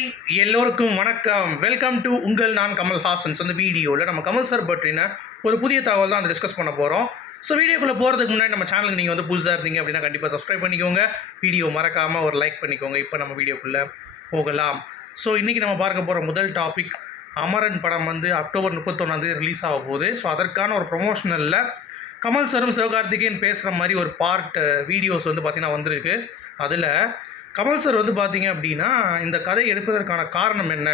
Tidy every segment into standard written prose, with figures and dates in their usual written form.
Hi, எல்லோருக்கும் வணக்கம். Welcome to உங்கள் நான் கமல்ஹாசன்ஸ். அந்த வீடியோவில் நம்ம கமல் சார் பற்றின ஒரு புதிய தகவல் தான் டிஸ்கஸ் பண்ண போகிறோம். ஸோ வீடியோக்குள்ளே போகிறதுக்கு முன்னாடி நம்ம சேனலுக்கு நீங்கள் வந்து புதுசாக இருந்தீங்க அப்படின்னா கண்டிப்பாக சப்ஸ்கிரைப் பண்ணிக்கோங்க. வீடியோ மறக்காமல் ஒரு லைக் பண்ணிக்கோங்க. இப்போ நம்ம வீடியோக்குள்ளே போகலாம். ஸோ இன்றைக்கி நம்ம பார்க்க போகிற முதல் டாபிக், அமரன் படம் வந்து அக்டோபர் 31 ரிலீஸ் ஆக போகுது. ஸோ அதற்கான ஒரு ப்ரொமோஷனலில் கமல் சாரும் சிவகார்த்திகேயன் பேசுகிற மாதிரி ஒரு வீடியோஸ் வந்து பார்த்திங்கன்னா வந்திருக்கு. அதில் கமல் சார் வந்து பார்த்திங்க அப்படின்னா இந்த கதை எடுப்பதற்கான காரணம் என்ன,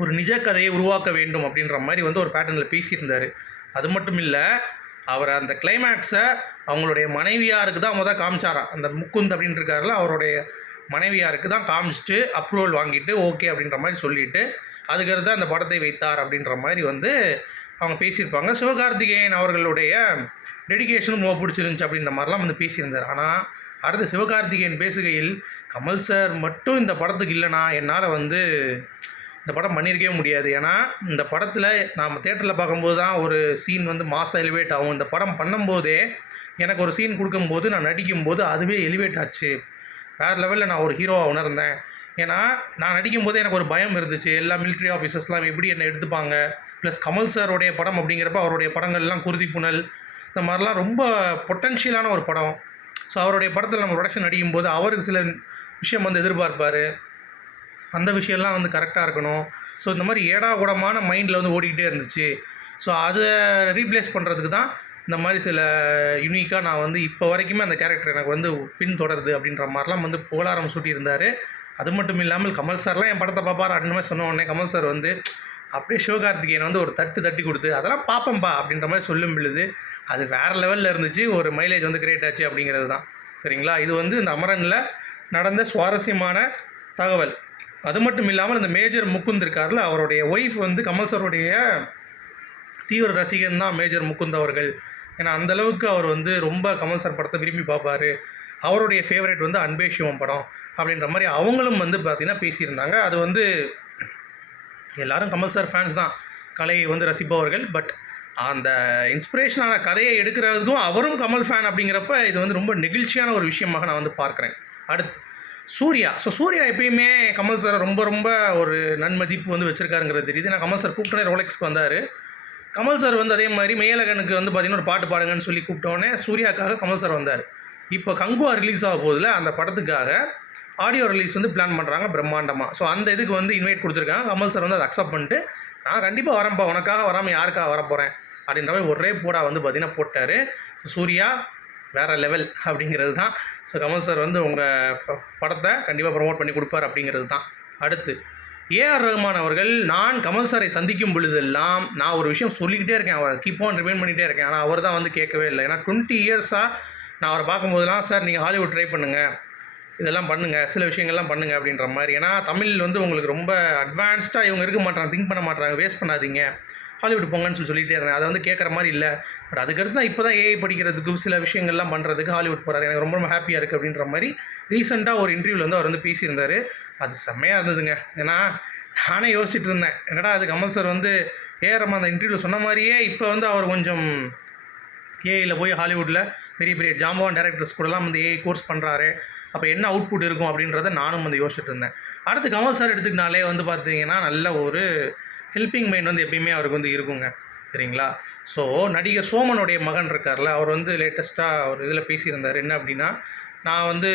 ஒரு நிஜ கதையை உருவாக்க வேண்டும் அப்படின்ற மாதிரி வந்து ஒரு பேட்டர்னில் பேசியிருந்தார். அது மட்டும் இல்லை, அவர் அந்த கிளைமேக்ஸை அவங்களுடைய மனைவியாருக்கு தான் காமிச்சாராம். அந்த முகுந்த் அப்படின்னு இருக்காருல, அவருடைய மனைவியாருக்கு தான் காமிச்சிட்டு அப்ரூவல் வாங்கிட்டு ஓகே அப்படின்ற மாதிரி சொல்லிவிட்டு அதுக்கடுத்து அந்த படத்தை வைத்தார் அப்படின்ற மாதிரி வந்து அவங்க பேசியிருப்பாங்க. சிவகார்த்திகேயன் அவர்களுடைய டெடிகேஷனும் ரொம்ப பிடிச்சிருந்துச்சி அப்படின்ற மாதிரிலாம் வந்து பேசியிருந்தார். ஆனால் அடுத்து சிவகார்த்திகேயன் பேசுகையில், கமல் சார் மட்டும் இந்த படத்துக்கு இல்லைனா என்னால் வந்து இந்த படம் பண்ணியிருக்கவே முடியாது. ஏன்னா இந்த படத்தில் நாம் தேட்டரில் பார்க்கும்போது தான் ஒரு சீன் வந்து மாஸ் எலிவேட் ஆகும். இந்த படம் பண்ணும்போதே எனக்கு ஒரு சீன் கொடுக்கும்போது நான் நடிக்கும்போது அதுவே எலிவேட் ஆச்சு. வேறு லெவலில் நான் ஒரு ஹீரோவாக உணர்ந்தேன். ஏன்னா நான் நடிக்கும்போது எனக்கு ஒரு பயம் இருந்துச்சு, எல்லா மிலிட்ரி ஆஃபீஸர்ஸ்லாம் எப்படி என்னை எடுத்துப்பாங்க. ப்ளஸ் கமல் சாரோடைய படம் அப்படிங்கிறப்ப அவருடைய படங்கள்லாம் குருதி புனல் இந்த மாதிரிலாம் ரொம்ப பொட்டன்ஷியலான ஒரு படம். ஸோ அவருடைய படத்தில் நம்ம ப்ரொடக்ஷன் நடிக்கும்போது அவருக்கு சில விஷயம் வந்து எதிர்பார்ப்பார். அந்த விஷயம்லாம் வந்து கரெக்டாக இருக்கணும். ஸோ இந்த மாதிரி ஏடாகூடமான மைண்டில் வந்து ஓடிக்கிட்டே இருந்துச்சு. ஸோ அதை ரீப்ளேஸ் பண்ணுறதுக்கு தான் இந்த மாதிரி சில யூனிக்காக நான் வந்து இப்போ வரைக்குமே அந்த கேரக்டர் எனக்கு வந்து பின்தொடருது அப்படின்ற மாதிரிலாம் வந்து புகழாரம் சூட்டியிருந்தார். அது மட்டும் இல்லாமல் கமல் சார்லாம் என் படத்தை பார்ப்பார் அப்படின்ற மாதிரி சொன்ன உடனே கமல் சார் வந்து அப்படியே சிவகார்த்திகேயன் வந்து ஒரு தட்டி கொடுத்து அதெல்லாம் பார்ப்பேன்பா அப்படின்ற மாதிரி சொல்லும் பொழுது அது வேறு லெவலில் இருந்துச்சு. ஒரு மைலேஜ் வந்து கிரியேட் ஆச்சு அப்படிங்கிறது தான். சரிங்களா, இது வந்து இந்த அமரனில் நடந்த சுவாரஸ்யமான தகவல். அது மட்டும் இல்லாமல் இந்த மேஜர் முகுந்த் இருக்கார்ல, அவருடைய ஒய்ஃப் வந்து கமல் சாருடைய தீவிர ரசிகன் தான் மேஜர் முகுந்த் அவர்கள். ஏன்னா அந்தளவுக்கு அவர் வந்து ரொம்ப கமல் சார் படத்தை விரும்பி பார்ப்பார். அவருடைய ஃபேவரட் வந்து அன்பே சிவம் படம் அப்படின்ற மாதிரி அவங்களும் வந்து பார்த்திங்கன்னா பேசியிருந்தாங்க. அது வந்து எல்லோரும் கமல் சார் ஃபேன்ஸ் தான், கலையை வந்து ரசிப்பவர்கள். பட் அந்த இன்ஸ்பிரேஷனான கதையை எடுக்கிறதுக்கும் அவரும் கமல் ஃபேன் அப்படிங்கிறப்ப இது வந்து ரொம்ப நெகிழ்ச்சியான ஒரு விஷயமாக நான் வந்து பார்க்குறேன். அடுத்து சூர்யா. ஸோ சூர்யா எப்பயுமே கமல் சார் ரொம்ப ஒரு நன்மதிப்பு வந்து வச்சுருக்காருங்கிறது தெரியுது. நான் கமல் சார் கூப்பிட்டோன்னே ரோலெக்ஸ்க்கு வந்தார். கமல் சார் வந்து அதே மாதிரி மேலகனுக்கு வந்து பார்த்திங்கன்னா ஒரு பாட்டு பாடுங்கன்னு சொல்லி கூப்பிட்டோன்னே சூர்யாக்காக கமல் சார் வந்தார். இப்போ கங்குவா ரிலீஸ் ஆக போதில் அந்த படத்துக்காக ஆடியோ ரிலீஸ் வந்து பிளான் பண்ணுறாங்க பிரம்மாண்டமாக. ஸோ அந்த இதுக்கு வந்து இன்வைட் கொடுத்துருக்காங்க. கமல் சார் வந்து அதை அக்செப்ட் பண்ணிட்டு நான் கண்டிப்பாக வரேன்ப்பா, உனக்காக வராமல் யாருக்காக வரப்போகிறேன் அப்படின்ற மாதிரி ஒரே போடாக வந்து பார்த்திங்கன்னா போட்டார். ஸோ சூர்யா வேறு லெவல் அப்படிங்கிறது தான். ஸோ கமல் சார் வந்து உங்கள் படத்தை கண்டிப்பாக ப்ரொமோட் பண்ணி கொடுப்பார் அப்படிங்கிறது தான். அடுத்து ஏஆர் ரஹ்மான் அவர்கள், நான் கமல் சாரை சந்திக்கும் பொழுதெல்லாம் நான் ஒரு விஷயம் சொல்லிக்கிட்டே இருக்கேன், அவர் கீப் ஆன் ரிமைண்ட் பண்ணிகிட்டே இருக்கேன். ஆனால் அவர் தான் வந்து கேட்கவே இல்லை. ஏன்னா 20 இயர்ஸாக நான் அவரை பார்க்கும்போதெல்லாம், சார் நீங்கள் ஹாலிவுட் ட்ரை பண்ணுங்கள், இதெல்லாம் பண்ணுங்கள், சில விஷயங்கள்லாம் பண்ணுங்கள் அப்படின்ற மாதிரி. ஏன்னா தமிழ் வந்து உங்களுக்கு ரொம்ப அட்வான்ஸ்டாக இவங்க இருக்க மாட்டாங்க, திங்க் பண்ண மாட்டாங்க, வேஸ்ட் பண்ணாதீங்க, ஹாலிவுட் போங்கன்னு சொல்லிகிட்டே இருந்தேன். அதை வந்து கேட்குற மாதிரி இல்லை. பட் அதுக்கடுத்து தான் இப்போ தான் ஏஐ படிக்கிறதுக்கு சில விஷயங்கள்லாம் பண்ணுறதுக்கு ஹாலிவுட் போகிறாரு. எனக்கு ரொம்ப ஹாப்பியாக இருக்குது அப்படின்ற மாதிரி ரீசெண்டாக ஒரு இன்டர்வியூவில் வந்து அவர் வந்து பேசியிருந்தார். அது செம்மையாக இருந்ததுங்க. ஏன்னா நானே யோசிச்சுட்டு இருந்தேன், என்னடா அது கமல் சார் வந்து ஏஆர் அந்த இன்டர்வியூவில் சொன்ன மாதிரியே இப்போ வந்து அவர் கொஞ்சம் ஏஐயில் போய் ஹாலிவுட்டில் பெரிய ஜாம்பவான் டேரக்டர்ஸ் கூடலாம் வந்து ஏஐ கோர்ஸ் பண்ணுறாரு. அப்போ என்ன அவுட்புட் இருக்கும் அப்படின்றத நானும் வந்து யோசிச்சுட்டு இருந்தேன். அடுத்து கமல் சார் எடுத்துக்கினாலே வந்து பார்த்தீங்கன்னா நல்ல ஒரு ஹெல்பிங் மைண்ட் வந்து எப்பயுமே அவருக்கு வந்து இருக்குங்க. சரிங்களா, ஸோ நடிகர் சோமனுடைய மகன் இருக்கார்ல, அவர் வந்து லேட்டஸ்ட்டாக ஒரு இதில் பேசியிருந்தார். என்ன அப்படின்னா, நான் வந்து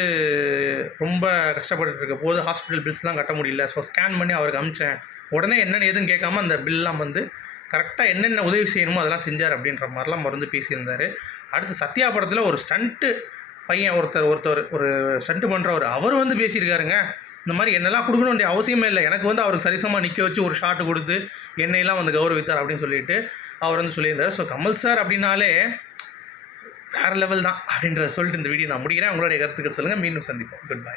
ரொம்ப கஷ்டப்பட்டு இருக்க போது ஹாஸ்பிட்டல் பில்ஸ்லாம் கட்ட முடியல, ஸோ ஸ்கேன் பண்ணி அவருக்கு அமிச்சேன். உடனே என்னென்னு எதுவும் கேட்காம அந்த பில்லாம் வந்து கரெக்டாக என்னென்ன உதவி செய்யணுமோ அதெல்லாம் செஞ்சார் அப்படின்ற மாதிரிலாம் அவர் வந்து பேசியிருந்தார். அடுத்து சத்யா படத்தில் ஒரு ஸ்டண்ட்டு பையன் ஒருத்தர் ஒரு ஸ்டண்ட்டு பண்ணுறவர், அவர் வந்து பேசியிருக்காருங்க. இந்த மாதிரி என்னெல்லாம் கொடுக்கணும் வேண்டிய அவசியமே இல்லை, எனக்கு வந்து அவருக்கு சரிசமாக நிற்க வச்சு ஒரு ஷாட்டு கொடுத்து என்னையெல்லாம் வந்து கௌரவித்தார் அப்படின்னு சொல்லிட்டு அவர் வந்து சொல்லியிருந்தார். ஸோ கமல் சார் அப்படின்னாலே வேறு லெவல் தான் அப்படின்றத சொல்லிட்டு இந்த வீடியோ நான் முடிக்கிறேன். உங்களுடைய கருத்துக்கள் சொல்லுங்கள். மீண்டும் சந்திப்போம். Good bye.